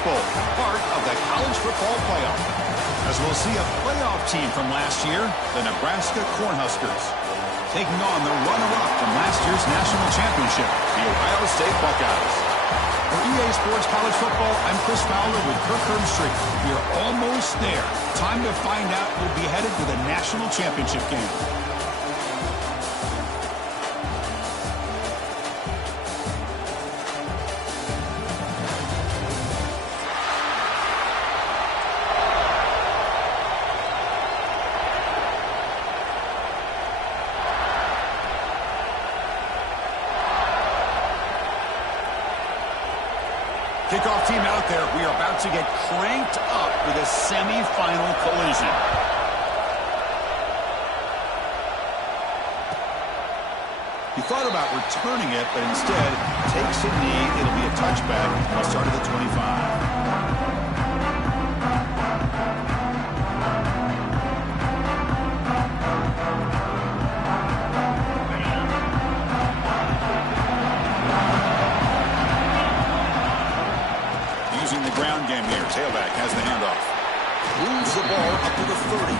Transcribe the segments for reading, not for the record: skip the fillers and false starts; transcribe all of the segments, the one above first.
Bowl, part of the college football playoff. As we'll see a playoff team from last year, the Nebraska Cornhuskers, taking on the runner-up from last year's national championship, the Ohio State Buckeyes. For EA Sports College Football, I'm Chris Fowler with Kirk Herbstreit. We are almost there. Time to find out who'll be headed to the national championship game. Kickoff team out there. We are about to get cranked up with a semifinal collision. He thought about returning it, but instead takes a knee. It'll be a touchback. I'll start at the 25. Ground game here. Tailback has the handoff. Moves the ball up to the 30.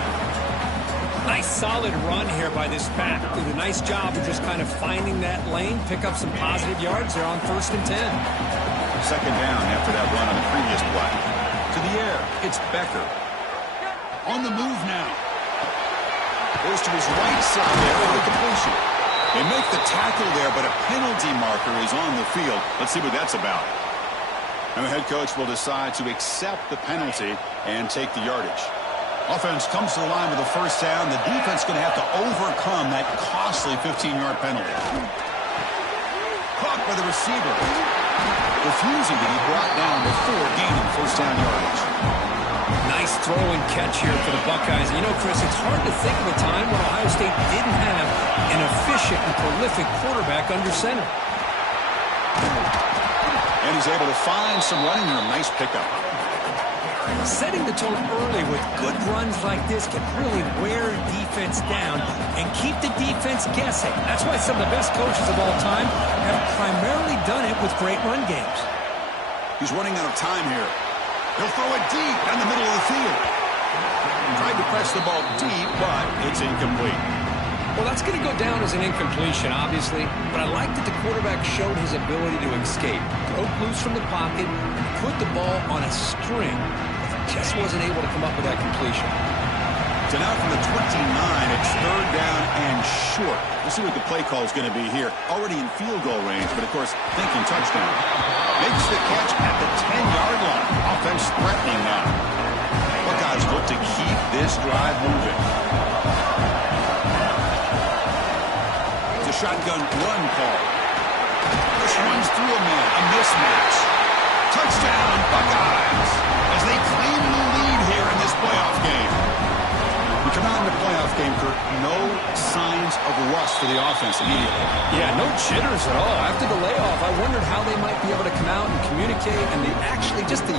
Nice solid run here by this back. Did a nice job of just kind of finding that lane, pick up some positive yards there on 1st and 10. Second down after that run on the previous play. To the air, it's Becker. On the move now. Goes to his right side there for the completion. They make the tackle there, but a penalty marker is on the field. Let's see what that's about. And the head coach will decide to accept the penalty and take the yardage. Offense comes to the line with a first down. The defense going to have to overcome that costly 15-yard penalty. Caught by the receiver. Refusing to be brought down before gaining first down yardage. Nice throw and catch here for the Buckeyes. You know, Chris, it's hard to think of a time when Ohio State didn't have an efficient and prolific quarterback under center. And he's able to find some running room. Nice pickup. Setting the tone early with good runs like this can really wear a defense down and keep the defense guessing. That's why some of the best coaches of all time have primarily done it with great run games. He's running out of time here. He'll throw it deep in the middle of the field. Tried to press the ball deep, but it's incomplete. Well, that's going to go down as an incompletion, obviously, but I like that the quarterback showed his ability to escape, broke loose from the pocket, and put the ball on a string, but just wasn't able to come up with that completion. So now from the 29, it's third down and short. We'll see what the play call is going to be here. Already in field goal range, but of course, thinking touchdown. Makes the catch at the 10-yard line. Offense threatening now. Buckeyes look to keep this drive moving. Shotgun run call. This runs through a man. A mismatch. Touchdown, Buckeyes, as they claim the lead here in this playoff game. We come out in the playoff game, Kurt. No signs of rust for the offense immediately. Yeah, no jitters at all. After the layoff, I wondered how they might be able to come out and communicate, and they actually just the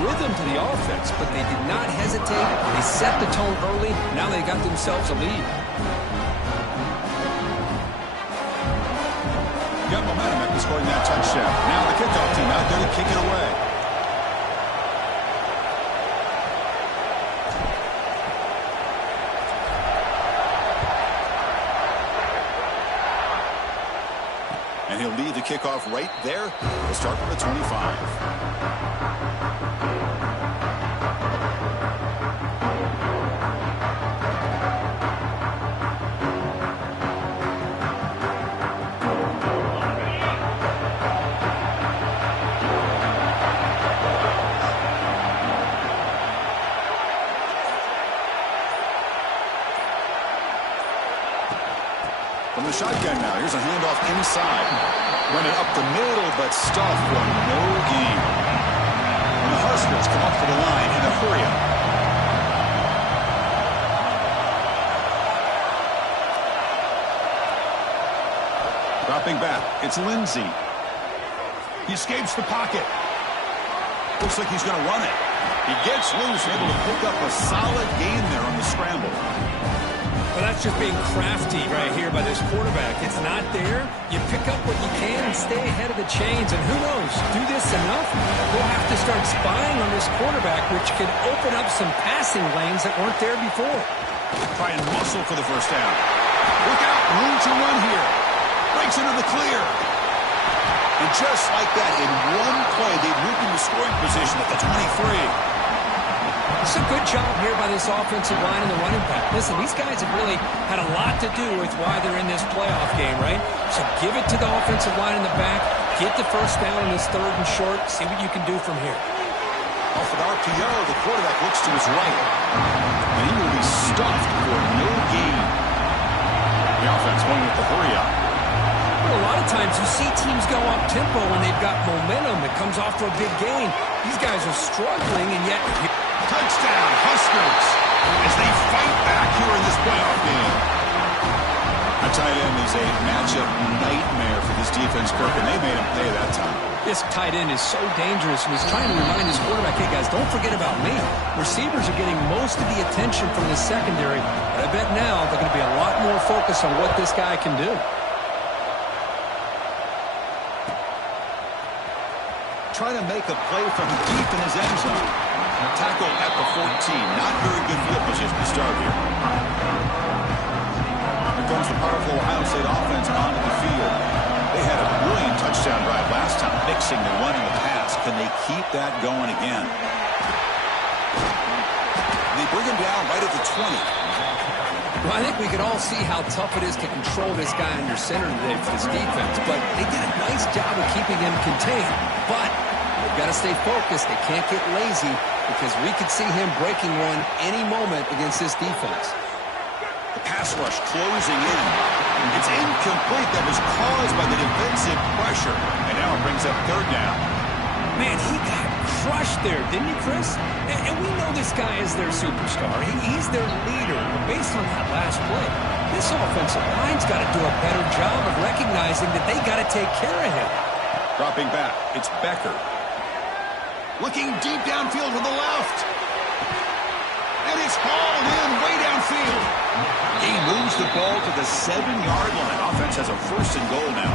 rhythm to the offense, but they did not hesitate. They set the tone early. Now they got themselves a lead. Got momentum after scoring that touchdown. Now the kickoff team out there to kick it away. And he'll lead the kickoff right there. We'll start from the 25. From the shotgun now, here's a handoff inside. Run it up the middle, but stuff for no gain. And the Huskers come up to the line in a hurry up. Dropping back, it's Lindsey. He escapes the pocket. Looks like he's going to run it. He gets loose, able to pick up a solid gain there on the scramble. But Well, that's just being crafty right here by this quarterback. It's not there. You pick up what you can and stay ahead of the chains. And who knows, do this enough, we'll have to start spying on this quarterback, which could open up some passing lanes that weren't there before. Try and muscle for the first down. Look out, room to run here. Breaks into the clear. And just like that, in one play, they moved into scoring position at the 23. It's a good job here by this offensive line and the running back. Listen, these guys have really had a lot to do with why they're in this playoff game, right? So give it to the offensive line in the back. Get the first down in this third and short. See what you can do from here. Off an RPO, the quarterback looks to his right. And he will be stuffed for no gain. The offense going with the hurry-up. Well, a lot of times you see teams go up-tempo when they've got momentum that comes off for a big gain. These guys are struggling, and yet... Touchdown, Huskers, as they fight back here in this playoff game. A tight end is a matchup nightmare for this defense, Kirk, and they made him pay that time. This tight end is so dangerous, and he's trying to remind his quarterback, hey, guys, don't forget about me. Receivers are getting most of the attention from the secondary, but I bet now they're going to be a lot more focused on what this guy can do. Trying to make a play from deep in his end zone. Tackle at the 14. Not very good field position to start here. Here comes the powerful Ohio State offense onto the field. They had a brilliant touchdown drive last time, mixing the run and the pass. Can they keep that going again? They bring him down right at the 20. Well, I think we can all see how tough it is to control this guy under center today for this defense, but they did a nice job of keeping him contained. But they've got to stay focused. They can't get lazy because we could see him breaking one any moment against this defense. The pass rush closing in. It's incomplete. That was caused by the defensive pressure. And now it brings up third down. Man, he got crushed there, didn't he, Chris? And we know this guy is their superstar. He's their leader. But based on that last play, this offensive line's got to do a better job of recognizing that they got to take care of him. Dropping back, it's Becker. Looking deep downfield to the left. And it's hauled in way downfield. He moves the ball to the 7-yard line. Offense has a first and goal now.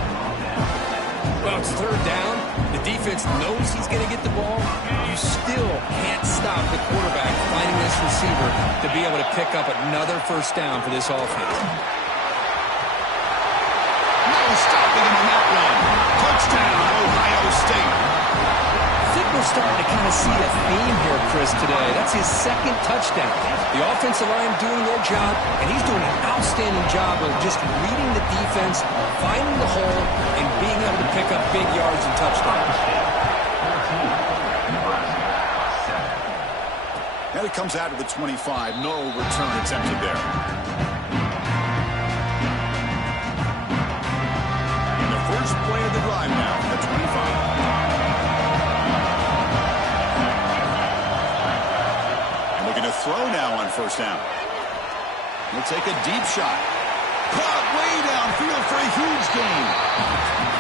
Well, it's third down. The defense knows he's going to get the ball. You still can't stop the quarterback finding this receiver to be able to pick up another first down for this offense. No stopping him on that one. Touchdown, Ohio State. I think we're starting to kind of see a theme here, Chris, today. That's his second touchdown. The offensive line doing their job, and he's doing an outstanding job of just reading the defense, finding the hole, and being able to pick up big yards and touchdowns. And it comes out of the 25. No return attempted there. And the first play of the drive now at 25. To throw now on first down. He'll take a deep shot. Caught way downfield for a huge gain.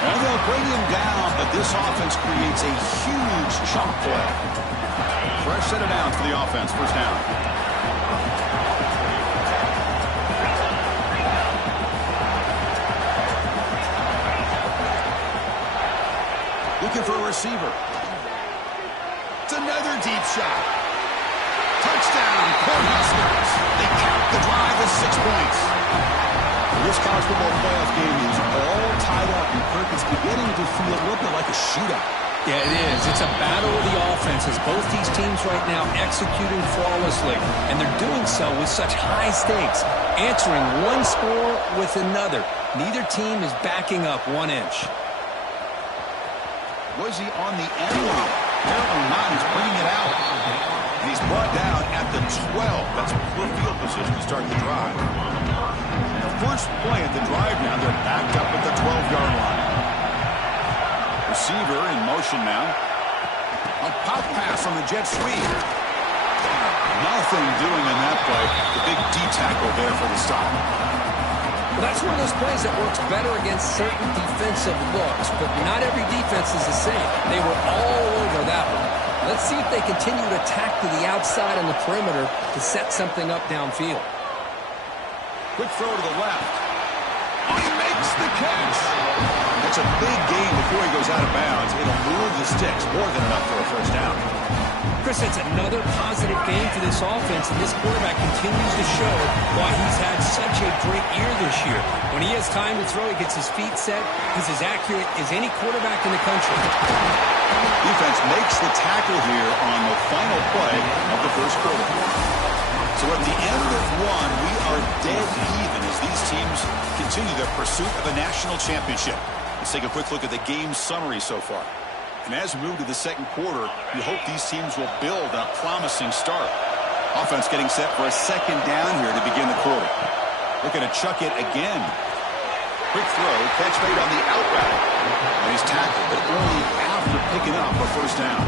And they'll bring him down, but this offense creates a huge chunk play. Fresh set of downs for the offense. First down. Looking for a receiver. It's another deep shot. Touchdown, Cornhuskers. They count the drive with 6 points. This college football playoff game is all tied up, and Kirk is beginning to feel a little bit like a shootout. Yeah, it is. It's a battle of the offenses. Both these teams right now executing flawlessly, and they're doing so with such high stakes, answering one score with another. Neither team is backing up 1 inch. Was he on the end line? Apparently not. He's bringing it out. And he's brought down at the 12. That's poor field position to start the drive. And the first play at the drive now, they're backed up at the 12-yard line. Receiver in motion now. A pop pass on the jet sweep. Nothing doing in that play. The big D-tackle there for the stop. Well, that's one of those plays that works better against certain defensive looks, but not every defense is the same. They were all over that one. Let's see if they continue to attack to the outside on the perimeter to set something up downfield. Quick throw to the left. Oh, he makes the catch. That's a big gain before he goes out of bounds. It'll move the sticks, more than enough for a first down. Chris, that's another positive game for this offense, and this quarterback continues to show why he's had such a great year this year. When he has time to throw, he gets his feet set. He's as accurate as any quarterback in the country. Defense makes the tackle here on the final play of the first quarter. So at the end of one, we are dead even as these teams continue their pursuit of a national championship. Let's take a quick look at the game summary so far. And as we move to the second quarter, we hope these teams will build on a promising start. Offense getting set for a second down here to begin the quarter. Looking to chuck it again. Quick throw, catch made on the out route. And he's tackled, but only after picking up a first down.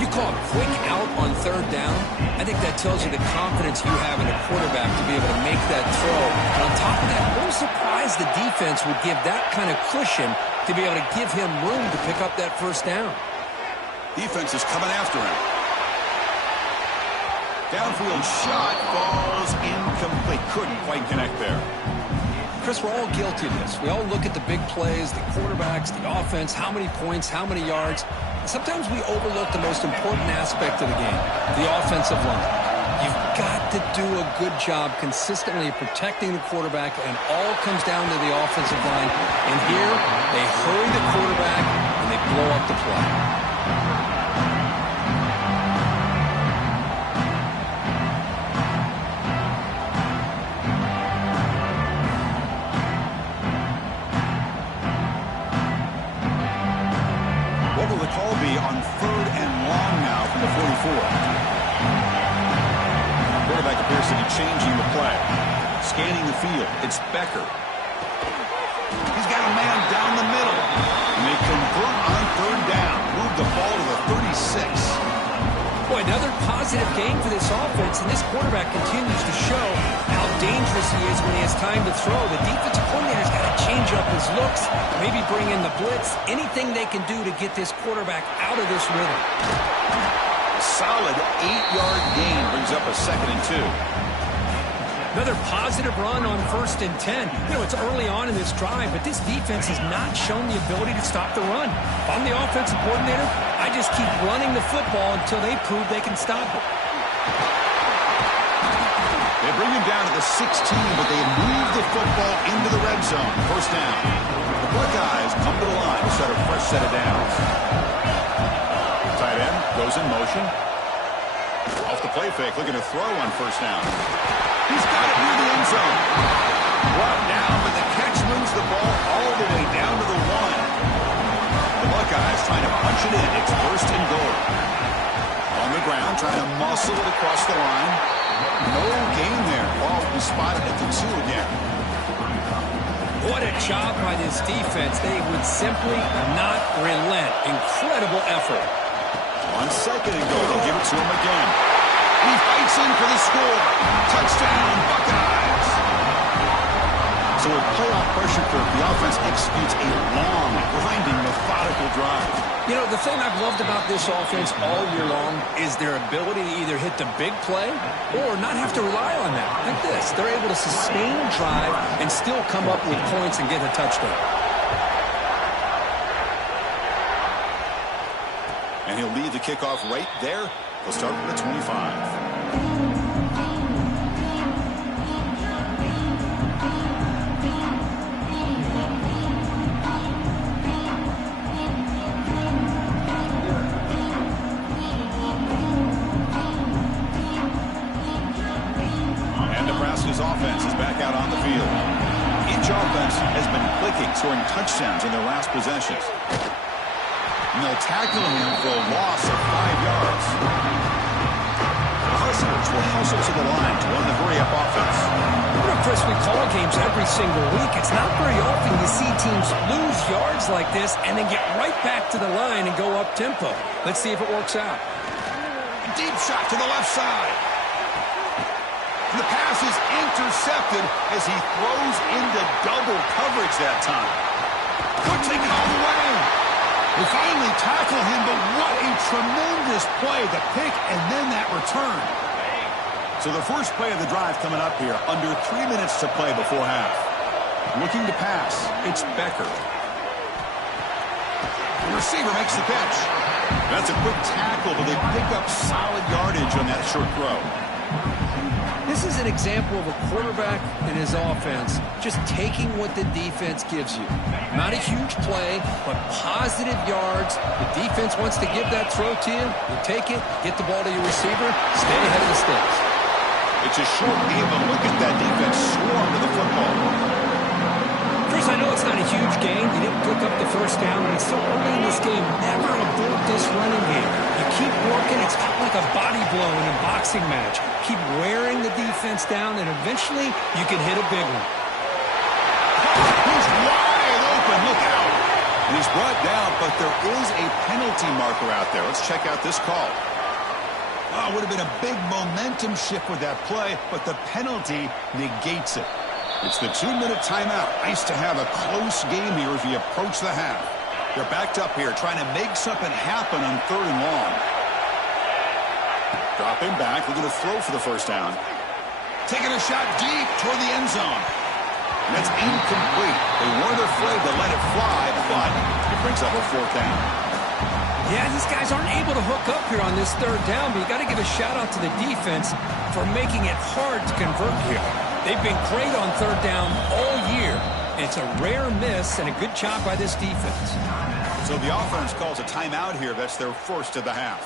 You call a quick out on third down, I think that tells you the confidence you have in a quarterback to be able to make that throw. And on top of that, I'm surprised the defense would give that kind of cushion to be able to give him room to pick up that first down. Defense is coming after him. Downfield shot falls incomplete. Couldn't quite connect there. Chris, we're all guilty of this. We all look at the big plays, the quarterbacks, the offense, how many points, how many yards. Sometimes we overlook the most important aspect of the game, the offensive line. You've got to do a good job consistently protecting the quarterback, and all comes down to the offensive line. And here, they hurry the quarterback, and they blow up the play. On third and long now from the 44. Quarterback appears to be changing the play. Scanning the field. It's Becker. He's got a man down the middle. And they convert on third down. Move the ball to the 36. Boy, another positive game for this offense, and this quarterback continues to show how dangerous he is when he has time to throw. The defensive coordinator's got to change up his looks, maybe bring in the blitz, anything they can do to get this quarterback out of this rhythm. A solid 8-yard gain brings up a 2nd and 2. Another positive run on 1st and 10. You know, it's early on in this drive, but this defense has not shown the ability to stop the run. If I'm the offensive coordinator, I just keep running the football until they prove they can stop it. They bring him down to the 16, but they move the football into the red zone. First down. The Buckeyes come to the line to start a fresh set of downs. Tight end goes in motion. Off the play fake, looking to throw on first down. He's got it near the end zone. Brought down, but the catch moves the ball all the way down to the 1. The Buckeyes trying to punch it in. It's 1st and goal. On the ground, trying to muscle it across the line. No gain there. Ball will be spotted at the 2 again. What a job by this defense. They would simply not relent. Incredible effort. On 2nd and goal, they'll give it to him again. He fights in for the score. Touchdown, Buckeyes. So with playoff pressure, the offense executes a long, grinding, methodical drive. You know, the thing I've loved about this offense all year long is their ability to either hit the big play or not have to rely on that. Like this. They're able to sustain a drive and still come up with points and get a touchdown. And he'll lead the kickoff right there. He'll start at the 25. Offense is back out on the field. Each offense has been clicking, scoring touchdowns in their last possessions. And they'll tackle him for a loss of 5 yards. The Huskers will hustle to the line to run the hurry-up offense. You know, Chris, we call games every single week. It's not very often you see teams lose yards like this and then get right back to the line and go up-tempo. Let's see if it works out. A deep shot to the left side. The pass is intercepted as he throws into double coverage that time. Could take it all the way. They finally tackle him, but what a tremendous play. The pick and then that return. So the first play of the drive coming up here, under 3 minutes to play before half. Looking to pass, it's Becker. The receiver makes the catch. That's a quick tackle, but they pick up solid yardage on that short throw. This is an example of a quarterback and his offense just taking what the defense gives you. Not a huge play, but positive yards. The defense wants to give that throw to you. You take it, get the ball to your receiver, stay ahead of the sticks. It's a short game, but look at that defense swarm to the football. Chris, I know it's not a huge gain. You didn't pick up the first down, but it's so early in this game. Never abort this running game. You keep working. It's kind of like a body blow in a boxing match. Keep wearing the defense down, and eventually you can hit a big one. He's wide open. Look out. And he's brought down, but there is a penalty marker out there. Let's check out this call. Oh, it would have been a big momentum shift with that play, but the penalty negates it. It's the 2-minute timeout. Nice to have a close game here as we approach the half. They're backed up here trying to make something happen on 3rd and long. Dropping back. They're going to throw for the first down. Taking a shot deep toward the end zone. And that's incomplete. They weren't afraid to let it fly, but it brings up a 4th down. Yeah, these guys aren't able to hook up here on this 3rd down, but you got to give a shout out to the defense for making it hard to convert here. They've been great on 3rd down all year. It's a rare miss and a good job by this defense. So the offense calls a timeout here. That's their first of the half.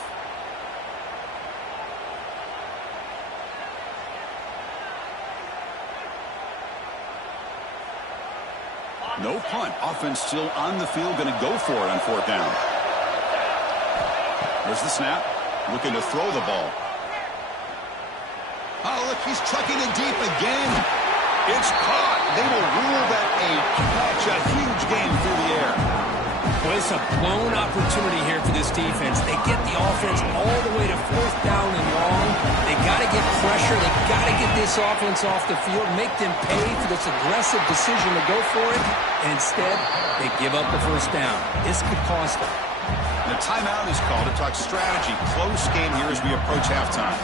No punt. Offense still on the field, going to go for it on 4th down. There's the snap. Looking to throw the ball. Oh, look, he's chucking it deep again. It's caught. They will rule that a catch. A huge game through the air. Well, it's a blown opportunity here for this defense. They get the offense all the way to 4th down and long. They got to get pressure. They got to get this offense off the field, make them pay for this aggressive decision to go for it. And instead, they give up the 1st down. This could cost them. The timeout is called to talk strategy. Close game here as we approach halftime.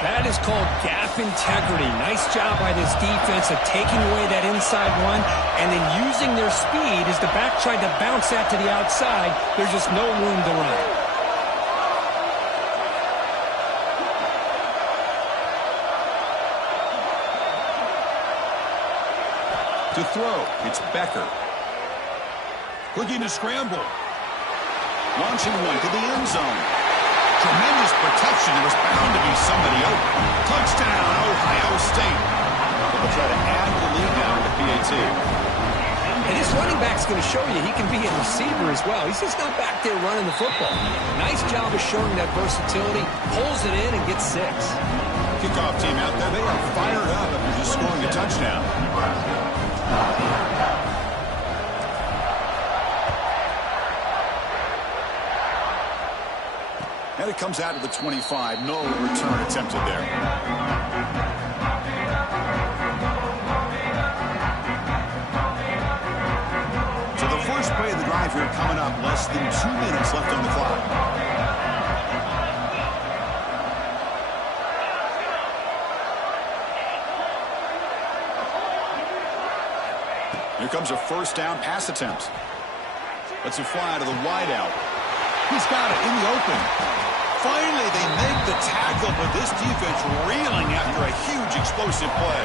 That is called gap integrity. Nice job by this defense of taking away that inside run and then using their speed as the back tried to bounce that to the outside. There's just no room to run. To throw, it's Becker. Looking to scramble. Launching one to the end zone. Tremendous protection. There was bound to be somebody open. Touchdown, Ohio State. They'll try to add to the lead now with the PAT. And this running back's going to show you he can be a receiver as well. He's just not back there running the football. Nice job of showing that versatility. Pulls it in and gets 6. Kickoff team out there. They are fired up after just scoring a touchdown. And it comes out to the 25. No return attempted there. So the first play of the drive here coming up. Less than 2 minutes left on the clock. Here comes a 1st down pass attempt. Lets it fly to the wideout. He's got it in the open. Finally, they make the tackle, but this defense reeling after a huge explosive play.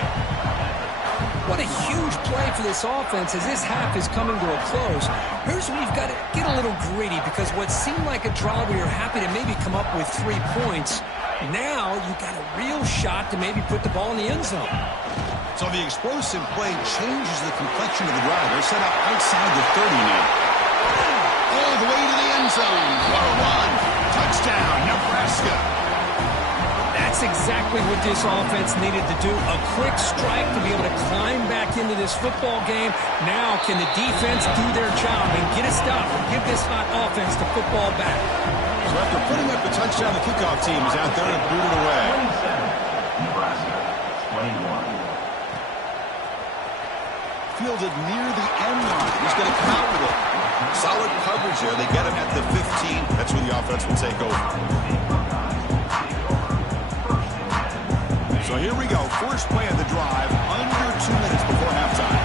What a huge play for this offense as this half is coming to a close. Here's where you've got to get a little gritty because what seemed like a drive where you're happy to maybe come up with 3 points, now you've got a real shot to maybe put the ball in the end zone. So the explosive play changes the complexion of the drive. They're set up outside the 30 now. All the way to the end zone. What a run. Touchdown, Nebraska. That's exactly what this offense needed to do. A quick strike to be able to climb back into this football game. Now can the defense do their job and get a stop and give this hot offense the football back? So after putting up the touchdown, the kickoff team is out there to boot it away. 27, Nebraska, 21. Fielded near the end line. He's going to come out with it. Solid coverage there. They get him at the 15. That's where the offense will take over. So here we go. First play of the drive, under 2 minutes before halftime.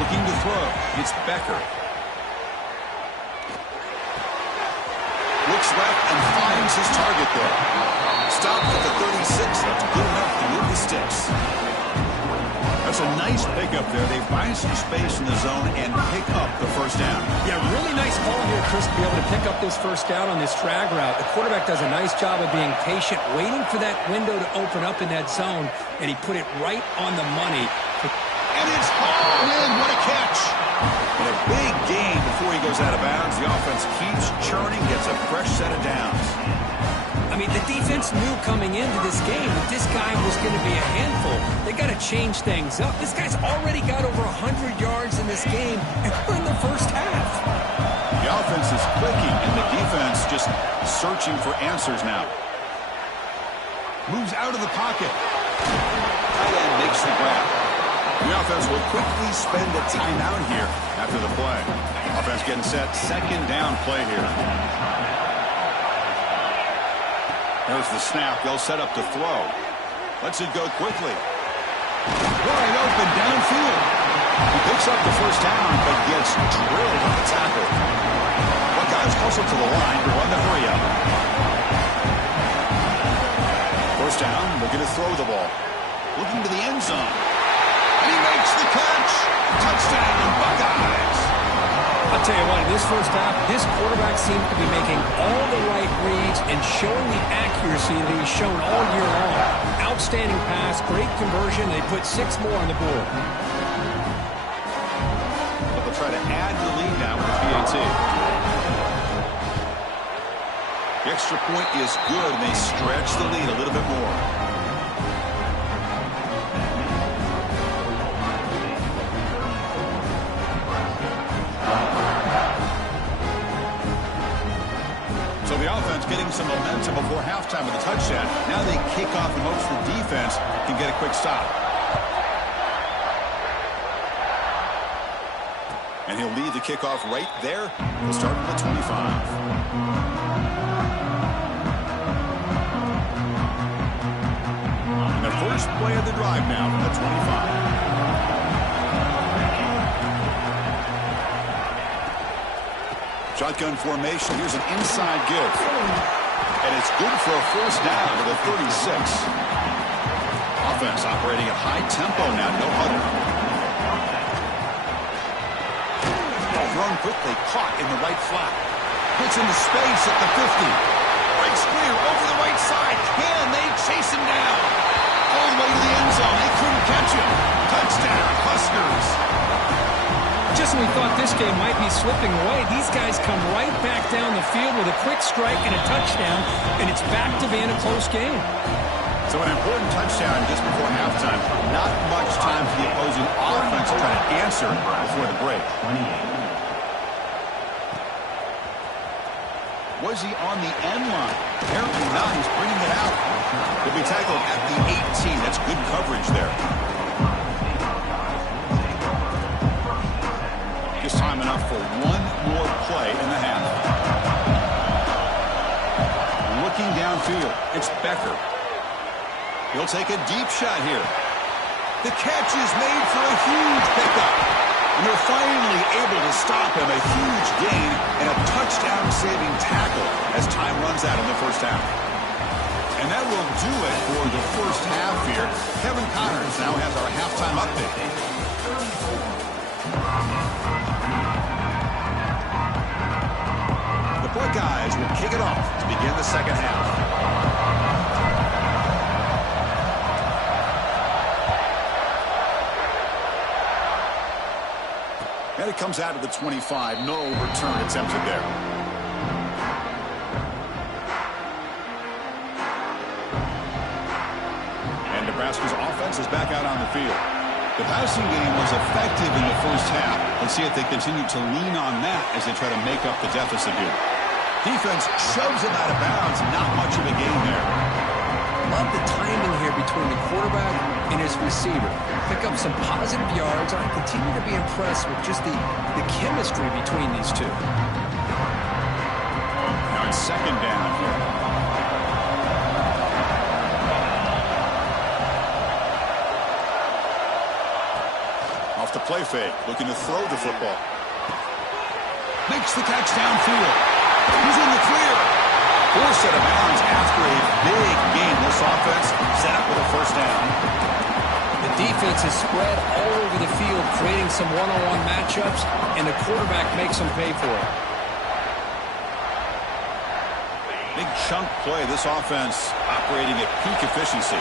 Looking to throw. It's Becker. Looks left and finds his target there. Stopped at the 36. That's good enough to move the sticks. That's a nice pickup there. They find some space in the zone and pick up the first down. Yeah, really nice call here, Chris, to be able to pick up this first down on this drag route. The quarterback does a nice job of being patient, waiting for that window to open up in that zone, and he put it right on the money. And it's hauled in. What a catch. And a big gain before he goes out of bounds. The offense keeps churning, gets a fresh set of downs. I mean, the defense knew coming into this game that this guy was going to be a handful. They got to change things up. This guy's already got over 100 yards in this game, and we're in the first half. The offense is clicking, and the defense just searching for answers now. Moves out of the pocket. Tight end makes the grab. The offense will quickly spend a timeout here after the play. Offense getting set. Second down play here. There's the snap. They'll set up to throw. Lets it go quickly. Wide open downfield. He picks up the first down, but gets drilled on the tackle. Buckeyes hustle to the line to run the hurry up. First down, looking to throw the ball. Looking to the end zone. And he makes the catch. Touchdown, Buckeyes. I'll tell you what, in this first half, this quarterback seems to be making all the right reads and showing the accuracy that he's shown all year long. Outstanding pass, great conversion. They put 6 more on the board. But they'll try to add to the lead now with the PAT. The extra point is good, and they stretch the lead a little bit more. So the offense getting some momentum before halftime with a touchdown. Now they kick off in hopes the defense can get a quick stop. And he'll lead the kickoff right there. He'll start from the 25. And the first play of the drive now from the 25. Shotgun formation. Here's an inside give. And it's good for a first down to the 36. Offense operating at high tempo now. No huddle. Thrown quickly. Caught in the right flat. Puts into space at the 50. Breaks clear over the right side. Can they chase him down? All the way to the end zone. They couldn't catch him. Touchdown, Huskers. Just when we thought this game might be slipping away, these guys come right back down the field with a quick strike and a touchdown, and it's back to being a close game. So an important touchdown just before halftime. Not much time for the opposing offense to try to answer before the break. Was he on the end line? Apparently not. He's bringing it out. He'll be tackled at the 18. That's good coverage there. Just time enough for one more play in the half. Looking downfield, it's Becker. He'll take a deep shot here. The catch is made for a huge pickup. And they're finally able to stop him. A huge gain and a touchdown-saving tackle as time runs out in the first half. And that will do it for the first half here. Kevin Connors now has our halftime update. The Buckeyes will kick it off to begin the second half. And it comes out of the 25. No return attempted there. And Nebraska's offense is back out on the field. The passing game was effective in the first half. Let's see if they continue to lean on that as they try to make up the deficit here. Defense shoves him out of bounds. Not much of a gain there. Love the timing here between the quarterback and his receiver. Pick up some positive yards. I continue to be impressed with just the chemistry between these two. Now it's second down here. play fake, looking to throw the football. Makes the catch downfield. He's in the clear. Forced out of bounds after a big gain. This offense set up with a first down. The defense is spread all over the field, creating some one-on-one matchups, and the quarterback makes them pay for it. Big chunk play. This offense operating at peak efficiency.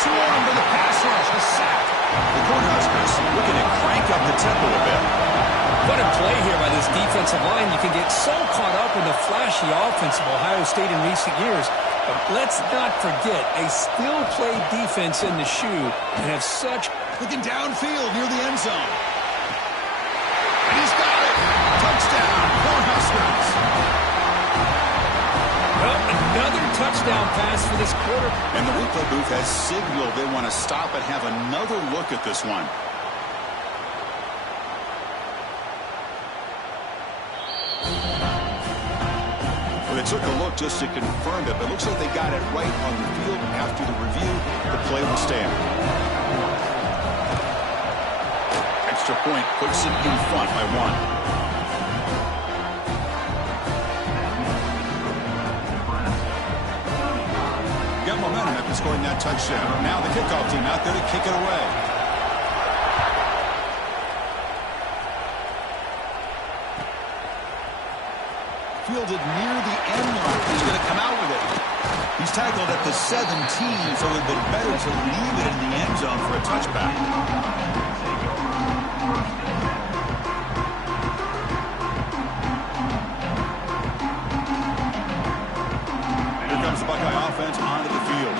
Swarm to the pass rush. A sack. The Cornhuskers looking to crank up the tempo a bit. What a play here by this defensive line. You can get so caught up in the flashy offense of Ohio State in recent years. But let's not forget, a still play defense in the shoe and have such... Looking downfield near the end zone. And he's got it. Touchdown, Cornhuskers. Well, another touchdown pass for this quarter. And the replay booth has signaled they want to stop and have another look at this one. Well, they took a look just to confirm it, but it looks like they got it right on the field. After the review, the play will stand. Extra point puts them in front by 1. Got momentum after scoring that touchdown. Now the kickoff team out there to kick it away. Fielded near the end line. He's going to come out with it. He's tackled at the 17, so it would have been better to leave it in the end zone for a touchback. Here comes the Buckeye offense onto the field.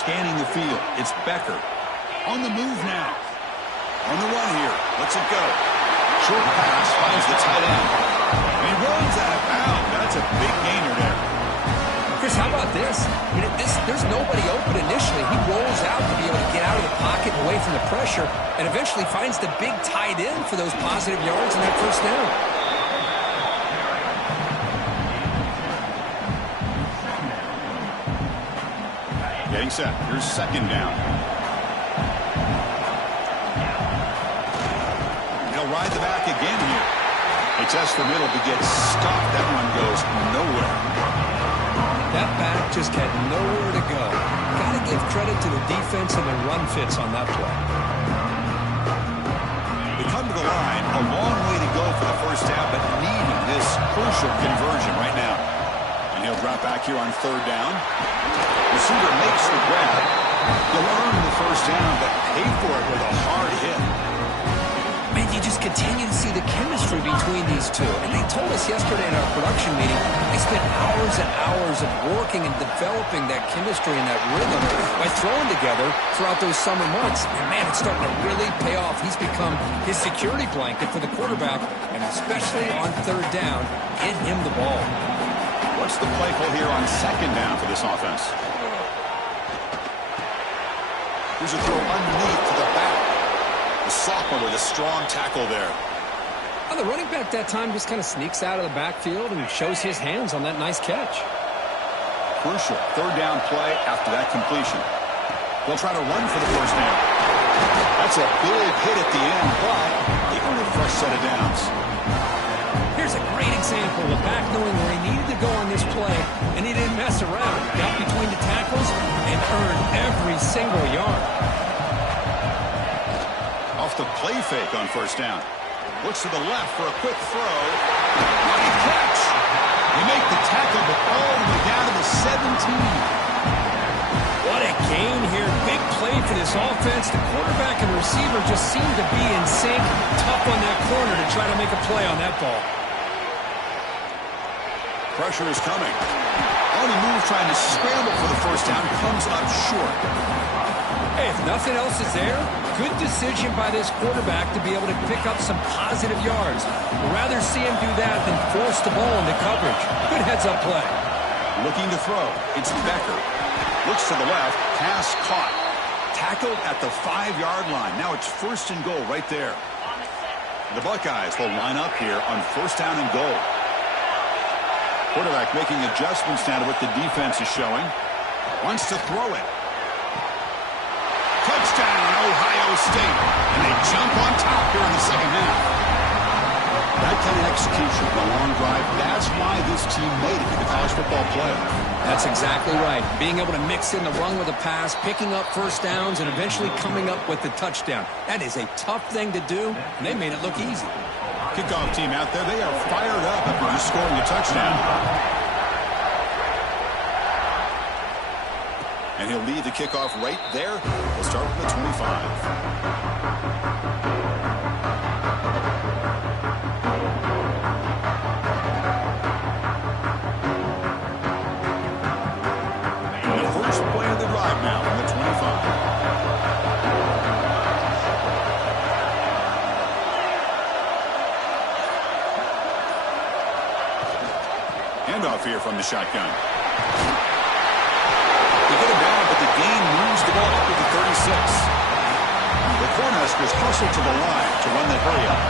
Scanning the field, it's Becker. On the move now. On the run here. Lets it go. Short pass finds the tight end. And he runs out of bounds. That's a big gainer there. Chris, how about this? I mean, there's nobody open initially. He rolls out to be able to get out of the pocket and away from the pressure and eventually finds the big tight end for those positive yards and that first down. Getting set. Here's second down. Ride the back again here. They test the middle to get stopped. That one goes nowhere. That back just had nowhere to go. Got to give credit to the defense and the run fits on that play. They come to the line. A long way to go for the first down, but needing this crucial conversion right now. And he'll drop back here on third down. Receiver makes the grab. He'll earn the first down, but pay for it with a hard hit. Man, you just continue to see the chemistry between these two. And they told us yesterday in our production meeting, they spent hours and hours of working and developing that chemistry and that rhythm by throwing together throughout those summer months. And man, it's starting to really pay off. He's become his security blanket for the quarterback, and especially on third down, get him the ball. What's the play call here on second down for this offense? Here's a throw underneath to the back. The sophomore with a strong tackle there. Well, the running back that time just kind of sneaks out of the backfield and shows his hands on that nice catch. Crucial third down play after that completion. They'll try to run for the first down. That's a big hit at the end, but they earn a fresh set of downs. Here's a great example of a back knowing where he needed to go on this play, and he didn't mess around. Got between the tackles and earned every single yard. Off the play fake on first down. Looks to the left for a quick throw. Great catch. They make the tackle, but all the way down to the 17. What a gain here. Big play for this offense. The quarterback and receiver just seem to be in sync. Tough on that corner to try to make a play on that ball. Pressure is coming. On the move, trying to scramble for the first down. Comes up short. Hey, if nothing else is there, good decision by this quarterback to be able to pick up some positive yards. We'd rather see him do that than force the ball into coverage. Good heads-up play. Looking to throw. It's Becker. Looks to the left. Pass caught. Tackled at the 5-yard line. Now it's first and goal right there. The Buckeyes will line up here on first down and goal. Quarterback making adjustments now to what the defense is showing. Wants to throw it. Touchdown, Ohio State. And they jump on top here in the second half. That kind of execution, the long drive, that's why this team made it to the college football playoff. That's exactly right. Being able to mix in the run with a pass, picking up first downs, and eventually coming up with the touchdown. That is a tough thing to do, and they made it look easy. Kickoff team out there, they are fired up after just scoring a touchdown. And he'll lead the kickoff right there. We'll start with the 25. Now from the 25. Handoff here from the shotgun. They get him down, but the gain moves the ball up to the 36. The Cornhuskers hustle to the line to run that hurry up.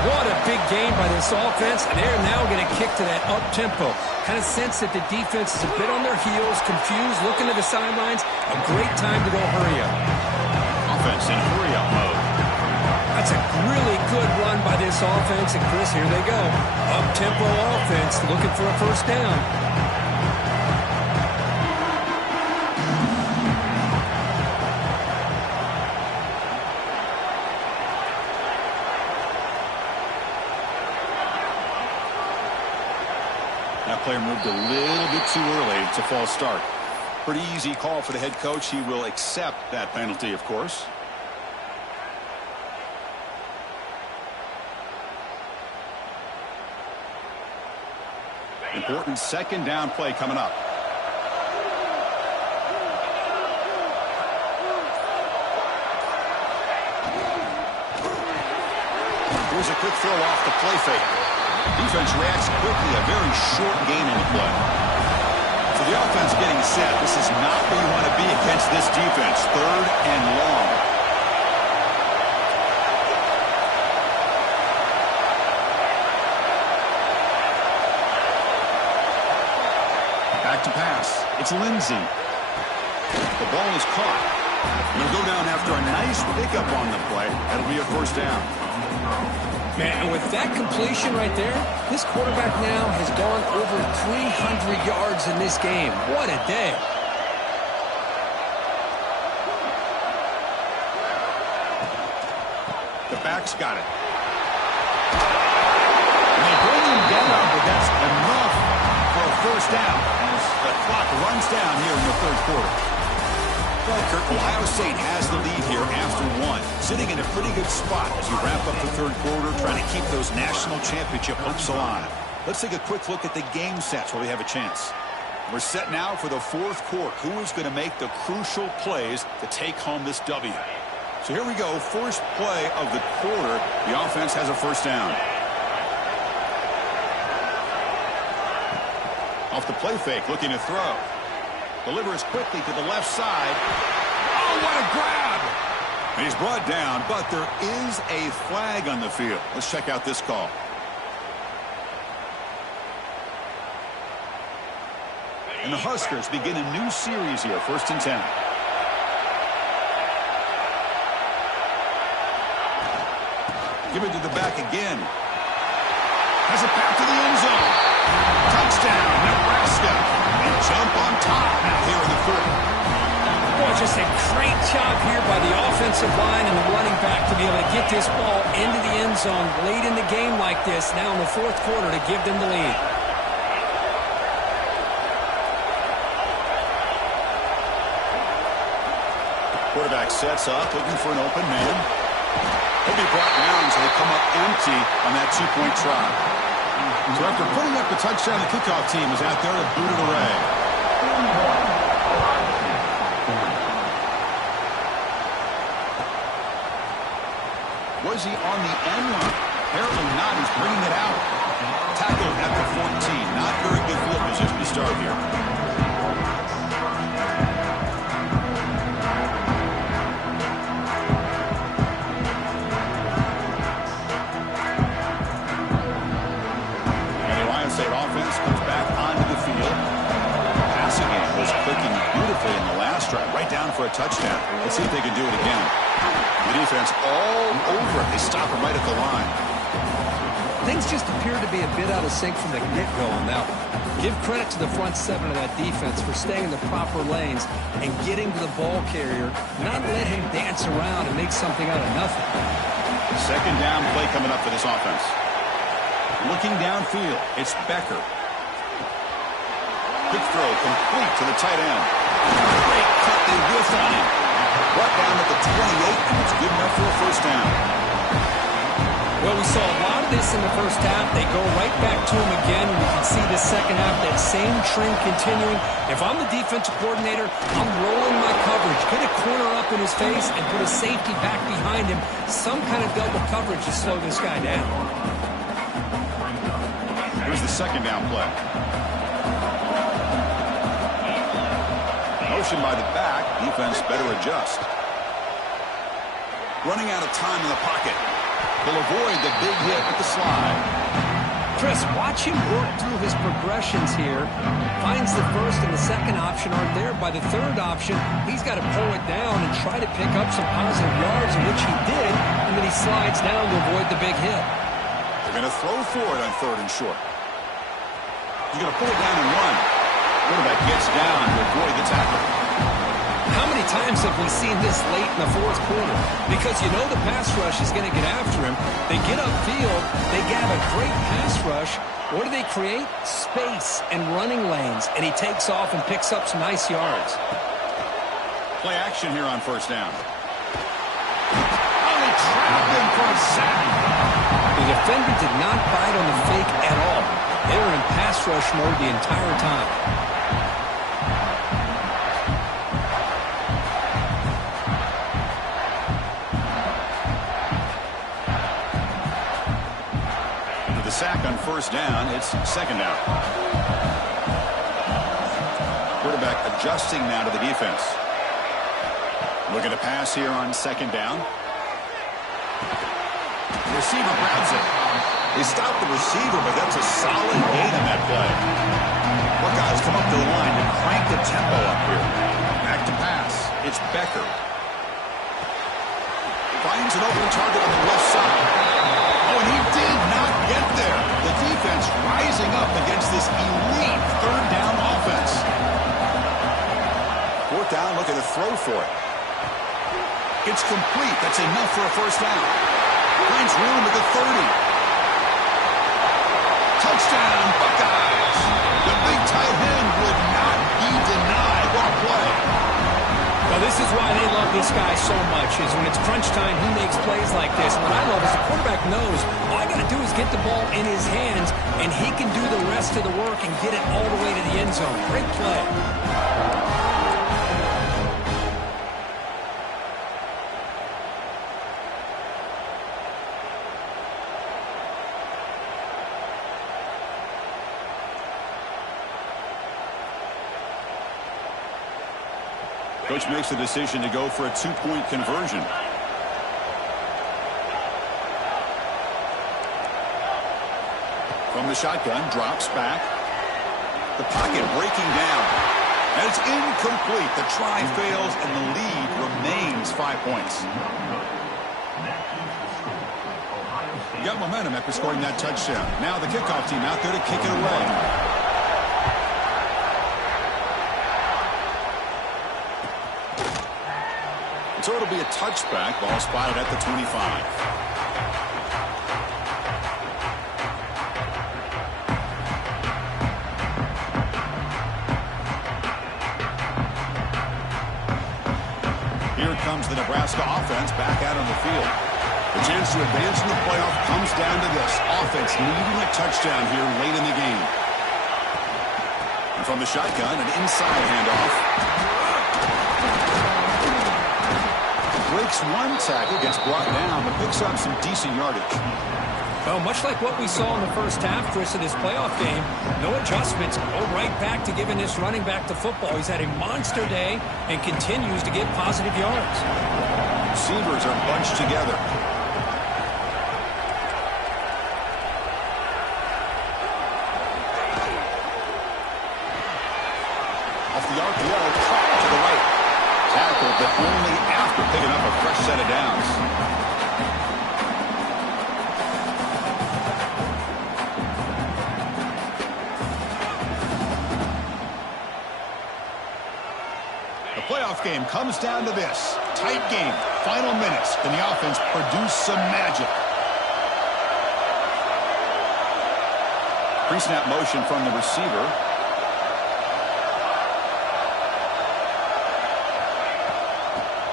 What a big game by this offense, and they're now going to kick to that up-tempo. Kind of sense that the defense is a bit on their heels, confused, looking to the sidelines. A great time to go hurry up. Offense in hurry-up mode. That's a really good run by this offense, and Chris, here they go. Up-tempo offense, looking for a first down. That player moved a little bit too early. It's a false start. Pretty easy call for the head coach. He will accept that penalty, of course. Important second down play coming up. Here's a quick throw off the play fake. Defense reacts quickly, a very short gain on the play. So the offense getting set. This is not where you want to be against this defense. Third and long. Back to pass. It's Lindsey. The ball is caught. They'll go down after a nice pickup on the play. That'll be a first down. Man, and with that completion right there, this quarterback now has gone over 300 yards in this game. What a day. The back's got it. And they bring him down, but that's enough for a first down as the clock runs down here in the third quarter. Well, Kirk, Ohio State has the lead here after one. Sitting in a pretty good spot as you wrap up the third quarter, trying to keep those national championship hopes alive. Let's take a quick look at the game sets while we have a chance. We're set now for the fourth quarter. Who is going to make the crucial plays to take home this W? So here we go. First play of the quarter. The offense has a first down. Off the play fake, looking to throw. Delivers quickly to the left side. Oh, what a grab! And he's brought down, but there is a flag on the field. Let's check out this call. And the Huskers begin a new series here, 1st and 10. Give it to the back again. Has a path to the end zone. Touchdown, Nebraska. And jump on top now here in the fourth. Boy, just a great job here by the offensive line and the running back to be able to get this ball into the end zone late in the game like this, now in the fourth quarter to give them the lead. Quarterback sets up, looking for an open man. He'll be brought down, so they come up empty on that two-point try. So after putting up the touchdown, the kickoff team is out there to boot it away. Was he on the end line? Apparently not. He's bringing it out. Tackled at the 14. Not very good field position to start here. And the Ohio State offense comes back defense all over it. They stop him right at the line. Things just appear to be a bit out of sync from the get-go on that one. Give credit to the front seven of that defense for staying in the proper lanes and getting to the ball carrier, not let him dance around and make something out of nothing. Second down play coming up for this offense. Looking downfield, it's Becker. Quick throw complete to the tight end. Great cut, they whiffed on him. Brought down at the 28, and it's good enough for a first down. Well, we saw a lot of this in the first half. They go right back to him again. We can see the second half, that same trend continuing. If I'm the defensive coordinator, I'm rolling my coverage. Get a corner up in his face and put a safety back behind him. Some kind of double coverage to slow this guy down. Here's the second down play. Motion by the back. Defense better adjust. Running out of time in the pocket. Will avoid the big hit with the slide. Chris, watch him work through his progressions here. Finds the first and the second option aren't there. By the third option, he's got to pull it down and try to pick up some positive yards, in which he did, and then he slides down to avoid the big hit. They're going to throw for it on third and short. He's going to pull it down and run. Quarterback gets down to avoid the tackle. How many times have we seen this late in the fourth quarter? Because you know the pass rush is going to get after him. They get upfield. They have a great pass rush. What do they create? Space and running lanes. And he takes off and picks up some nice yards. Play action here on first down. Oh, they trapped him for a sack. The defender did not bite on the fake at all. They were in pass rush mode the entire time. Sack on first down. It's second down. Quarterback adjusting now to the defense. Looking to pass here on second down. Receiver grabs it. They stop the receiver, but that's a solid gain on that play. Buckeyes come up to the line to crank the tempo up here. Back to pass. It's Becker. Finds an open target on the left side. Oh, and he did not get there. The defense rising up against this elite third down offense. Fourth down, looking to throw for it. It's complete. That's enough for a first down. Finds room at the 30. Touchdown, Buckeyes. The big tight end would not be denied. What a play. Well, this is why they love this guy so much, is when it's crunch time, he makes plays like this. What I love is the quarterback knows all I got to do is get the ball in his hands, and he can do the rest of the work and get it all the way to the end zone. Great play. Coach makes the decision to go for a two-point conversion. From the shotgun, drops back. The pocket breaking down. And it's incomplete. The try fails, and the lead remains 5 points. You got momentum after scoring that touchdown. Now the kickoff team out there to kick it away. So it'll be a touchback. Ball spotted at the 25. Here comes the Nebraska offense back out on the field. The chance to advance in the playoff comes down to this. Offense needing a touchdown here late in the game. And from the shotgun, an inside handoff. Breaks one tackle, gets brought down, but picks up some decent yardage. Well, much like what we saw in the first half, Chris, in this playoff game, no adjustments. Go right back to giving this running back the football. He's had a monster day and continues to get positive yards. Receivers are bunched together. Off the RPO, to the right. Tackled, but only after picking up a fresh set of downs. game comes down to this. Tight game, final minutes, and the offense produced some magic. Pre-snap motion from the receiver.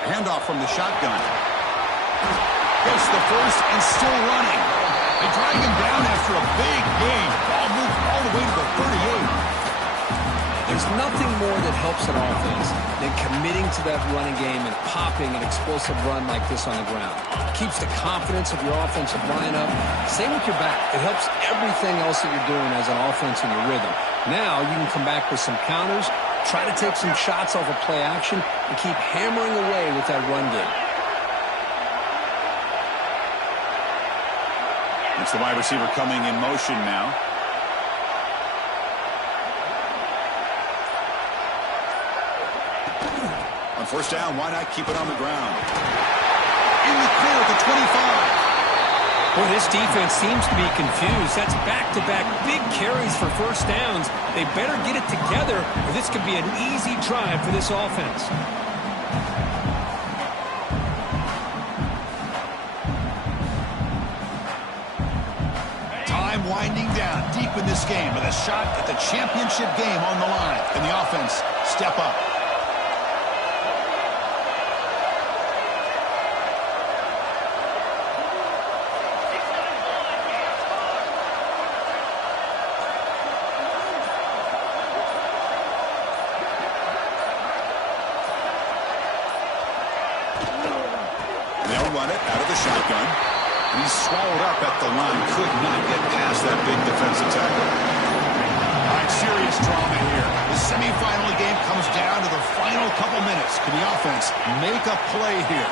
Handoff from the shotgun. Gets the first and still running. They drag him down after a big gain. Ball moved all the way to the 38. There's nothing more that helps an offense than committing to that running game and popping an explosive run like this on the ground. It keeps the confidence of your offensive line up. Same with your back. It helps everything else that you're doing as an offense in your rhythm. Now you can come back with some counters, try to take some shots off of play action, and keep hammering away with that run game. It's the wide receiver coming in motion now. On first down, why not keep it on the ground? In the clear at the 25. Boy, this defense seems to be confused. That's back-to-back big carries for first downs. They better get it together, or this could be an easy drive for this offense. Time winding down deep in this game with a shot at the championship game on the line. And the offense step up. Run it out of the shotgun. And he's swallowed up at the line. Could not get past that big defensive tackle. All right, serious drama here. The semifinal game comes down to the final couple minutes. Can the offense make a play here?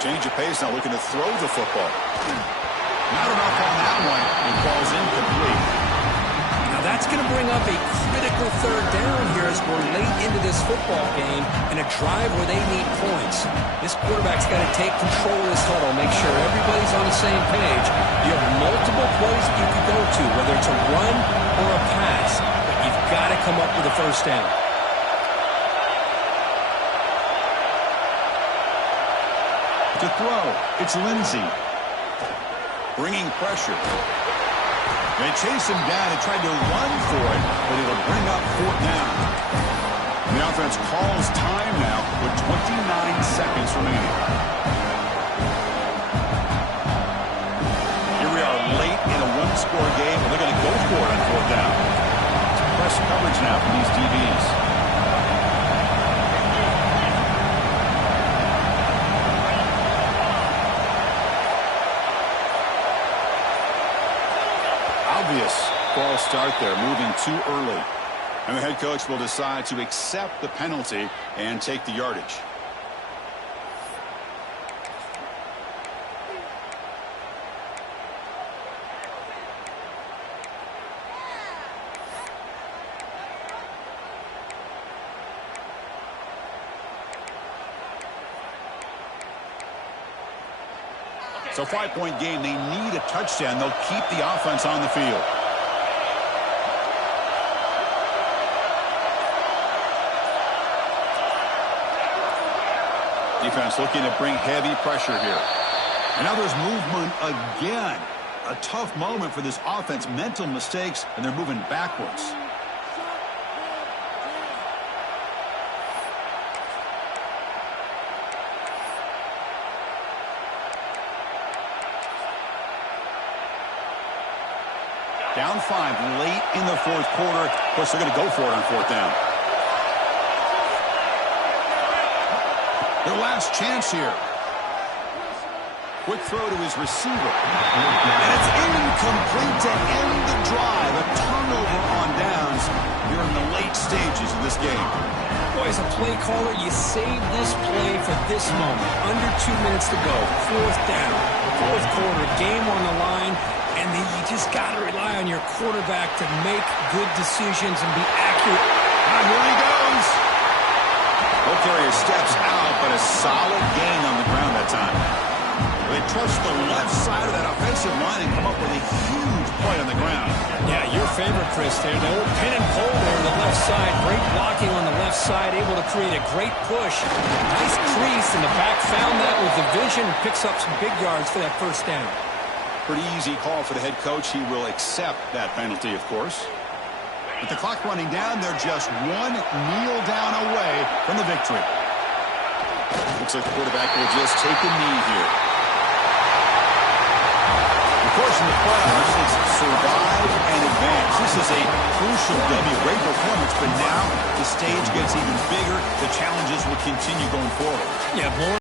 Change of pace, now looking to throw the football. Not enough on that one. It falls incomplete. Now that's going to bring up a critical third down here as we're late into this football game in a drive where they need points. This quarterback's got to take control of this huddle, make sure everybody's on the same page. You have multiple plays that you can go to, whether it's a run or a pass, but you've got to come up with a first down. To throw, it's Lindsey. Bringing pressure. They chase him down and tried to run for it, but it'll bring up fourth down. The offense calls time now with 29 seconds remaining. Here we are late in a one-score game, and they're going to go for it on fourth down. Press coverage now from these DBs. Obvious false start there, moving too early. And the head coach will decide to accept the penalty and take the yardage. So 5-point game, they need a touchdown. They'll keep the offense on the field. Defense looking to bring heavy pressure here. And now there's movement again. A tough moment for this offense. Mental mistakes, and they're moving backwards. Down 5 late in the fourth quarter. Of course, they're going to go for it on fourth down. Their last chance here. Quick throw to his receiver. And it's incomplete to end the drive. A turnover on downs here in the late stages of this game. Boy, as a play caller, you save this play for this moment. Under 2 minutes to go. Fourth down. Fourth quarter. Game on the line. And then you just got to rely on your quarterback to make good decisions and be accurate. And here he goes. Ball carrier steps out, but a solid gain on the ground that time. They trust the left side of that offensive line and come up with a huge play on the ground. Yeah, your favorite, Chris, there. The old pin and pull there on the left side. Great blocking to create a great push. Nice crease, and the back found that with the vision and picks up some big yards for that first down. Pretty easy call for the head coach. He will accept that penalty, of course. With the clock running down, they're just one kneel down away from the victory. Looks like the quarterback will just take a knee here. Of course, in the playoffs, it's survive and advance. This is a crucial W. Great performance, but now the stage gets even bigger. The challenges will continue going forward. Yeah, more